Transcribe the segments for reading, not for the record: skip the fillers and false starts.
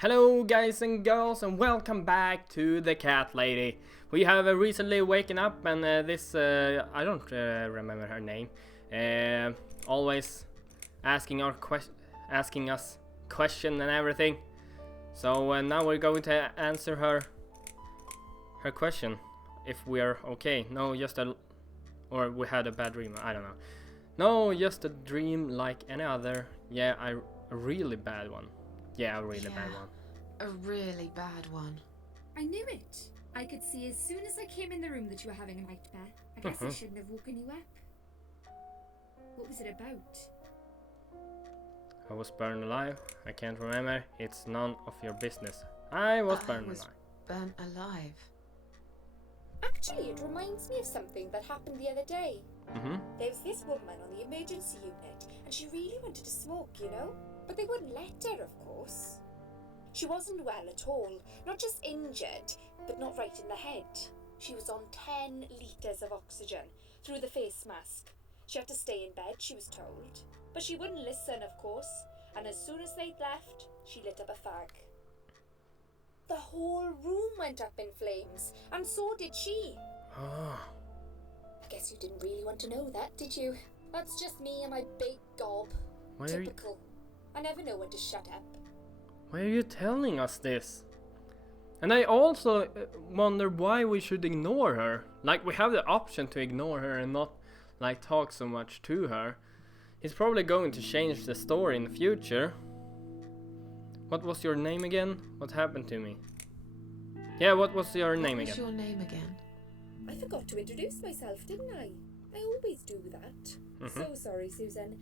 Hello guys and girls and welcome back to the cat lady. We have recently waken up and this I don't remember her name. Always asking asking us question and everything. So now we're going to answer her question if we are okay. No, or we had a bad dream. I don't know. No, just a dream like any other. Yeah, a really bad one. Yeah, a really bad one. A really bad one. I knew it. I could see as soon as I came in the room that you were having a nightmare. I guess I shouldn't have woken you up. What was it about? I was burned alive. I can't remember. It's none of your business. I was burned alive. Burnt alive. Actually, it reminds me of something that happened the other day. Mm-hmm. There was this woman on the emergency unit, and she really wanted to smoke, you know? But they wouldn't let her, of course. She wasn't well at all, not just injured, but not right in the head. She was on 10 litres of oxygen through the face mask. She had to stay in bed, she was told. But she wouldn't listen, of course, and as soon as they'd left, she lit up a fag. The whole room went up in flames, and so did she. Oh. I guess you didn't really want to know that, did you? That's just me and my big gob. Typical. I never know when to shut up. Why are you telling us this? And I also wonder why we should ignore her. Like, we have the option to ignore her and not like talk so much to her. He's probably going to change the story in the future. What was your name again? What happened to me? Yeah, what was your name again? What was your name again? I forgot to introduce myself, didn't I? I always do that. So sorry, Susan.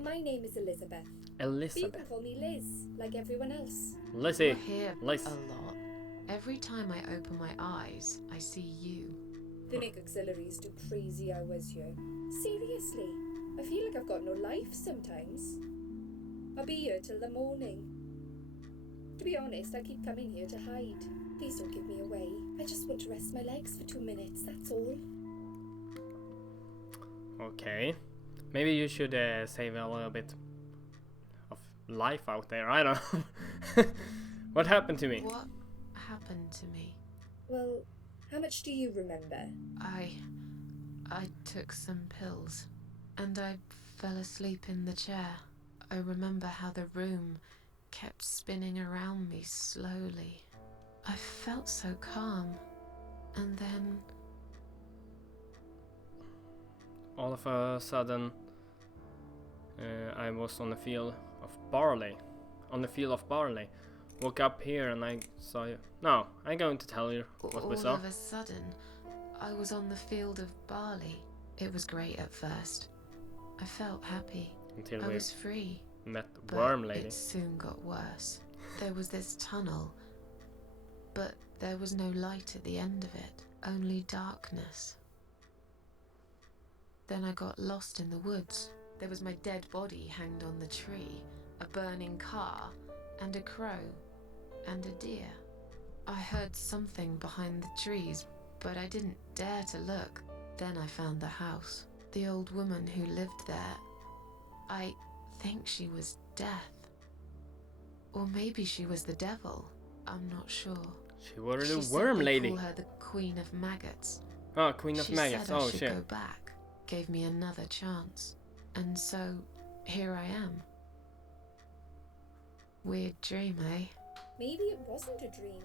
My name is Elizabeth. Elizabeth. People call me Liz, like everyone else. Lizzie. You're here Liz. a lot. Every time I open my eyes, I see you. They make auxiliaries do crazy hours here. Seriously, I feel like I've got no life sometimes. I'll be here till the morning. To be honest, I keep coming here to hide. Please don't give me away. I just want to rest my legs for 2 minutes, that's all. Okay. Maybe you should save a little bit of life out there. I don't know. What happened to me? What happened to me? Well, how much do you remember? I took some pills and I fell asleep in the chair. I remember how the room kept spinning around me slowly. I felt so calm, and then All of a sudden, I was on the field of barley. Woke up here and I saw you. No, I'm going to tell you what we saw. all of a sudden, I was on the field of barley. It was great at first. I felt happy. Until I we was free. met the But worm lady. it soon got worse. There was this tunnel, but there was no light at the end of it, only darkness. Then I got lost in the woods. There was my dead body hanged on the tree, a burning car, and a crow, and a deer. I heard something behind the trees, but I didn't dare to look. Then I found the house. The old woman who lived there, I think she was Death. Or maybe she was the devil. I'm not sure. She was She the said worm they lady. call her the Queen of Maggots. Oh, Queen of She Maggots. said I Oh should shit. go back. Gave me another chance. And so, here I am. Weird dream, eh? Maybe it wasn't a dream.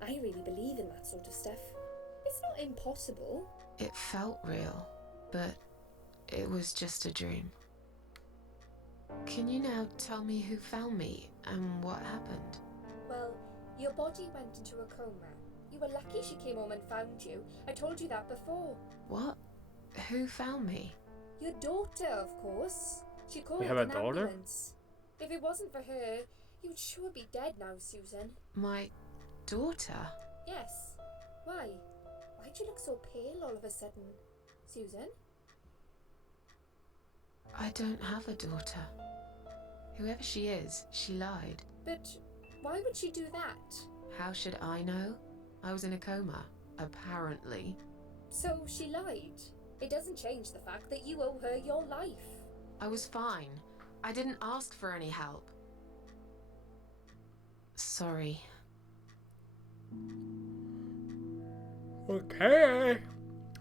I really believe in that sort of stuff. It's not impossible. It felt real, but it was just a dream. Can you now tell me who found me and what happened? Well, your body went into a coma. You were lucky she came home and found you. I told you that before. What? Who found me? Your daughter, of course. She called We have a an daughter? ambulance. If it wasn't for her, you would sure be dead now, Susan. My daughter? Yes. Why? Why'd you look so pale all of a sudden, Susan? I don't have a daughter. Whoever she is, she lied. But why would she do that? How should I know? I was in a coma, apparently. So she lied. It doesn't change the fact that you owe her your life. I was fine. I didn't ask for any help. Sorry. Okay.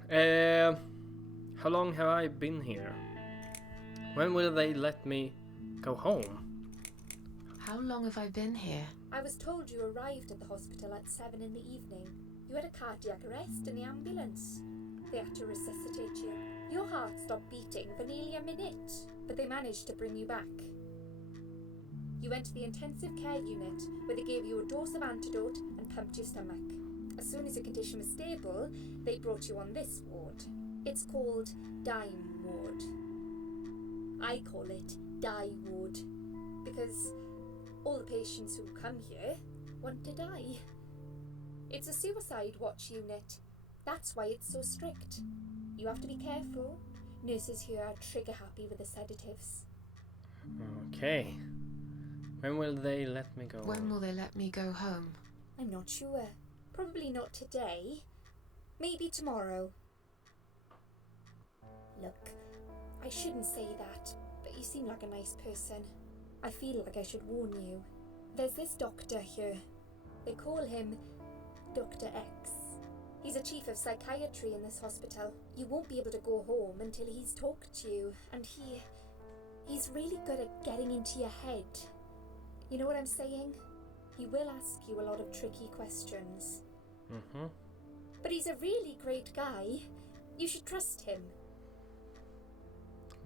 How long have I been here? When will they let me go home? How long have I been here? I was told you arrived at the hospital at 7 in the evening. You had a cardiac arrest in the ambulance. They had to resuscitate you. Your heart stopped beating for nearly a minute, but they managed to bring you back. You went to the intensive care unit, where they gave you a dose of antidote and pumped your stomach. As soon as your condition was stable, they brought you on this ward. It's called Dime Ward. I call it Die Ward, because all the patients who come here want to die. It's a suicide watch unit. That's why it's so strict. You have to be careful. Nurses here are trigger happy with the sedatives. Okay. When will they let me go? When will they let me go home? I'm not sure. Probably not today. Maybe tomorrow. Look, I shouldn't say that, but you seem like a nice person. I feel like I should warn you. There's this doctor here. They call him Dr. X. He's a chief of psychiatry in this hospital. You won't be able to go home until he's talked to you, and he's really good at getting into your head. You know what I'm saying? He will ask you a lot of tricky questions. Mm-hmm. But he's a really great guy. You should trust him.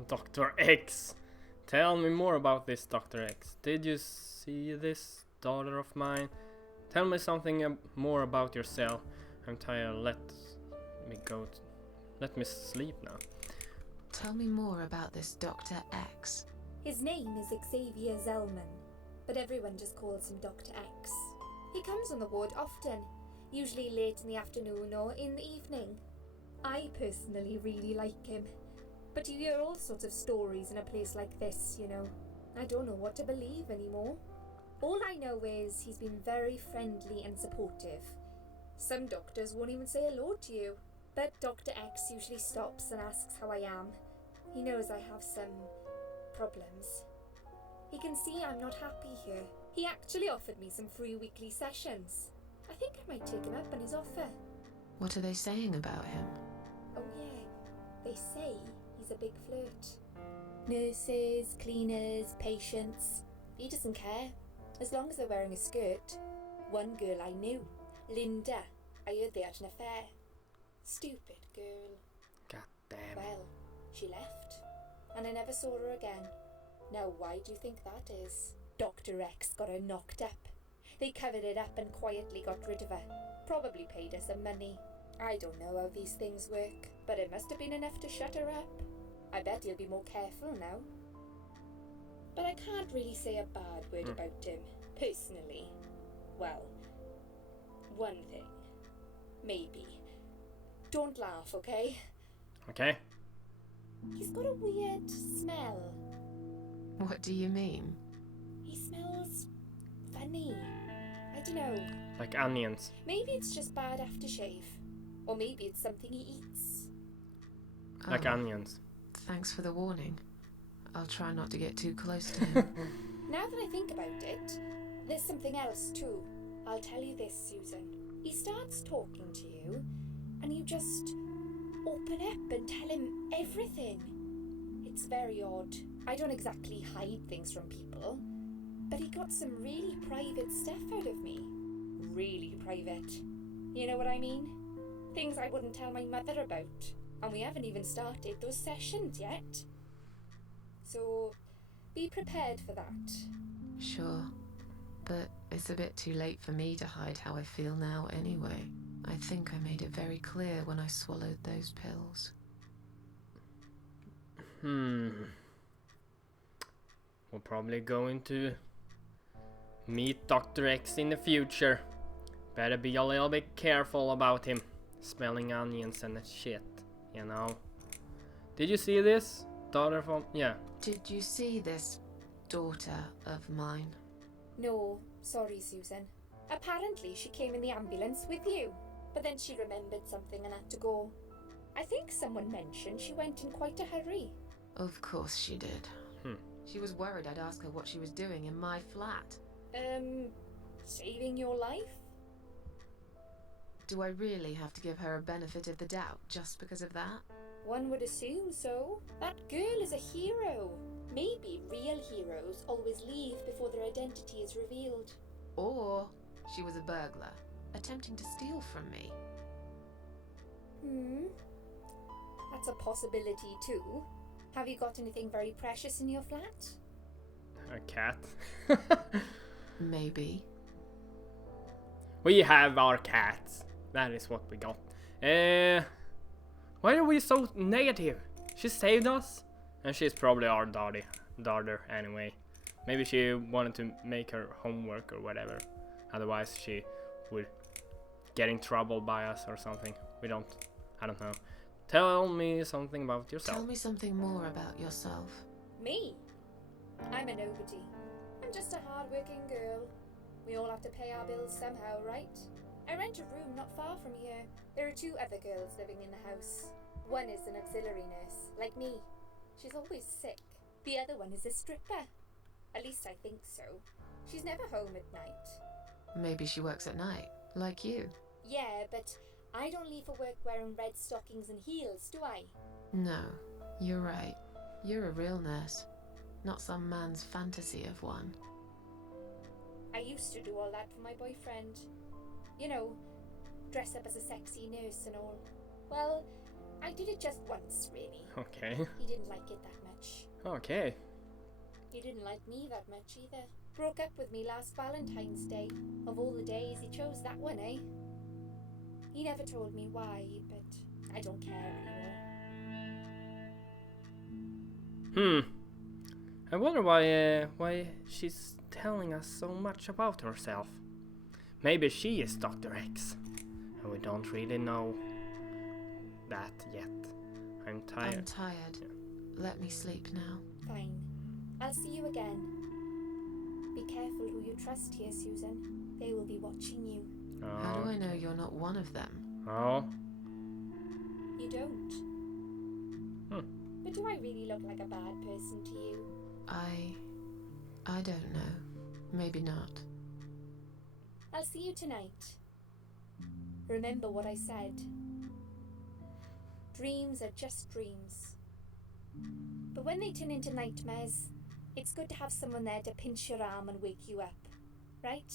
Dr. X. Tell me more about this Dr. X. Did you see this daughter of mine? Tell me something more about yourself. I'm tired. Let me sleep now. Tell me more about this Dr. X. His name is Xavier Zellman, but everyone just calls him Dr. X. He comes on the ward often, usually late in the afternoon or in the evening. I personally really like him, but you hear all sorts of stories in a place like this, you know. I don't know what to believe anymore. All I know is he's been very friendly and supportive. Some doctors won't even say hello to you, but Dr. X usually stops and asks how I am. He knows I have some problems. He can see I'm not happy here. He actually offered me some free weekly sessions. I think I might take him up on his offer. What are they saying about him? Oh yeah, they say he's a big flirt. Nurses, cleaners, patients. He doesn't care, as long as they're wearing a skirt. One girl I knew, Linda, I heard they had an affair. Stupid girl. God damn. Well, she left, and I never saw her again. Now why do you think that is? Dr. X got her knocked up. They covered it up and quietly got rid of her. Probably paid her some money. I don't know how these things work, but it must have been enough to shut her up. I bet he'll be more careful now. But I can't really say a bad word about him, personally. Well, one thing. Maybe. Don't laugh, okay? Okay. He's got a weird smell. What do you mean? He smells funny. I don't know. Like onions. Maybe it's just bad aftershave. Or maybe it's something he eats. Like Oh, onions. thanks for the warning. I'll try not to get too close to him. Now that I think about it, there's something else too. I'll tell you this, Susan. He starts talking to you, and you just open up and tell him everything. It's very odd. I don't exactly hide things from people, but he got some really private stuff out of me. Really private. You know what I mean? Things I wouldn't tell my mother about. And we haven't even started those sessions yet. So, be prepared for that. Sure. But it's a bit too late for me to hide how I feel now anyway. I think I made it very clear when I swallowed those pills. We're probably going to meet Dr. X in the future. Better be a little bit careful about him. Smelling onions and shit, you know. Did you see this? Daughter from... Yeah. Did you see this daughter of mine? No, sorry, Susan. Apparently she came in the ambulance with you, but then she remembered something and had to go. I think someone mentioned she went in quite a hurry. Of course she did. She was worried I'd ask her what she was doing in my flat. Saving your life? Do I really have to give her a benefit of the doubt just because of that? One would assume so. That girl is a hero. Maybe real heroes always leave before their identity is revealed. Or she was a burglar, attempting to steal from me. That's a possibility too. Have you got anything very precious in your flat? A cat. Maybe. We have our cats. That is what we got. Why are we so negative? She saved us, and she's probably our daughter anyway. Maybe she wanted to make her homework or whatever. Otherwise, she would get in trouble by us or something. I don't know. Tell me something about yourself. Tell me something more about yourself. Me? I'm a nobody. I'm just a hard-working girl. We all have to pay our bills somehow, right? I rent a room not far from here. There are 2 other girls living in the house. One is an auxiliary nurse, like me. She's always sick. The other one is a stripper. At least I think so. She's never home at night. Maybe she works at night, like you. Yeah, but I don't leave for work wearing red stockings and heels, do I? No, you're right. You're a real nurse, not some man's fantasy of one. I used to do all that for my boyfriend. You know, dress up as a sexy nurse and all. Well, I did it just once, really. Okay. He didn't like it that much. Okay. He didn't like me that much either. Broke up with me last Valentine's Day. Of all the days, he chose that one, eh? He never told me why, but I don't care anymore. I wonder why she's telling us so much about herself. Maybe she is Dr. X, and we don't really know that yet. I'm tired. I'm tired. Let me sleep now. Fine. I'll see you again. Be careful who you trust here, Susan. They will be watching you. How do I know you're not one of them? Oh. You don't. But do I really look like a bad person to you? I don't know. Maybe not. I'll see you tonight. Remember what I said. Dreams are just dreams. But when they turn into nightmares, it's good to have someone there to pinch your arm and wake you up, right?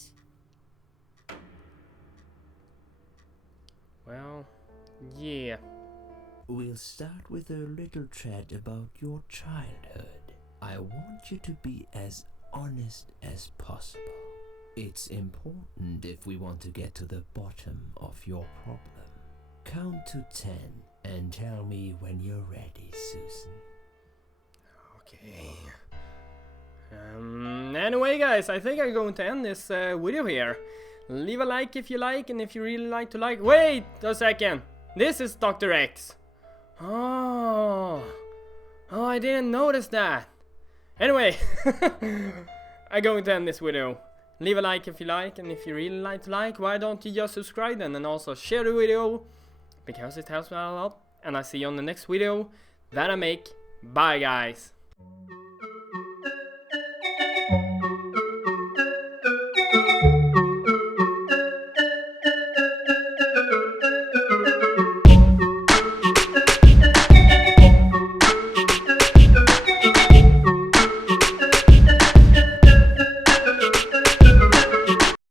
Well, yeah. We'll start with a little chat about your childhood. I want you to be as honest as possible. It's important if we want to get to the bottom of your problem. Count to 10 and tell me when you're ready, Susan. Okay. Anyway, guys, I think I'm going to end this video here. Leave a like if you like, and if you really like to like... Wait a second! This is Dr. X! Oh, I didn't notice that! Anyway, I'm going to end this video. Leave a like if you like, and if you really like to like, why don't you just subscribe then, and also share the video, because it helps me a lot. And I see you on the next video that I make. Bye, guys!